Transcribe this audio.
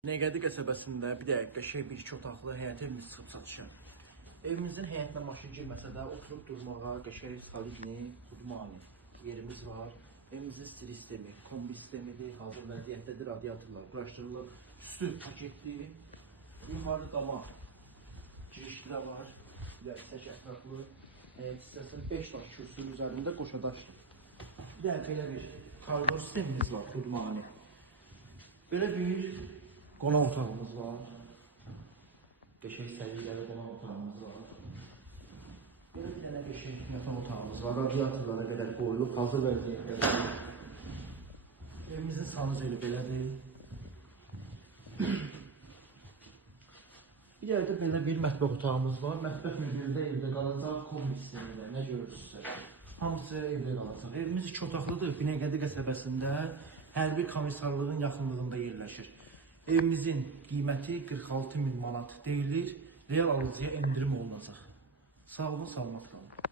Binəqədi qəsəbəsində bir də qəşəng bir iki otaqlı həyət evimiz çıxıb satışa. Evimizin həyətinə maşın girməsə də oturub durmağa qəşəng solidni, udmani yerimiz var. Evimizin stil sistemi, kombi sistemidir, hazır vəziyyətdədir, radiatorlar quraşdırılıb, üstü paketli, yuxarı dama girişli də var, yüksək ətraflı, həyət hissəsinin 5 daş kürsünün üzərində qoşadaşdır. Bir də belə bir koridor sistemimiz var, udmani. Belə bir qonaq otağımız var. Qəşəng səliqəli qonaq otağımız var. Belə bir dənə qəşəng yataq otağımız var. Radiatorlara qədər qoyulub, hazır vəziyyətdədir. Evimizin sanuzel belədir. Bir yerde belə bir mətbəx otağımız var. Mətbəx möbüldə evdə qalacaq, kombi sistemində nə görürsünüzsə. Hamısı evdə qalacaq. Evimiz 2 otaqlıdır. Binəqədi qəsəbəsində hərbi komissarlığın yaxınlığında yerləşir. Evimizin qiyməti 46.000 manat deyilir. Real alıcıya endirim olunacaq. Sağ olun, salamat qalın.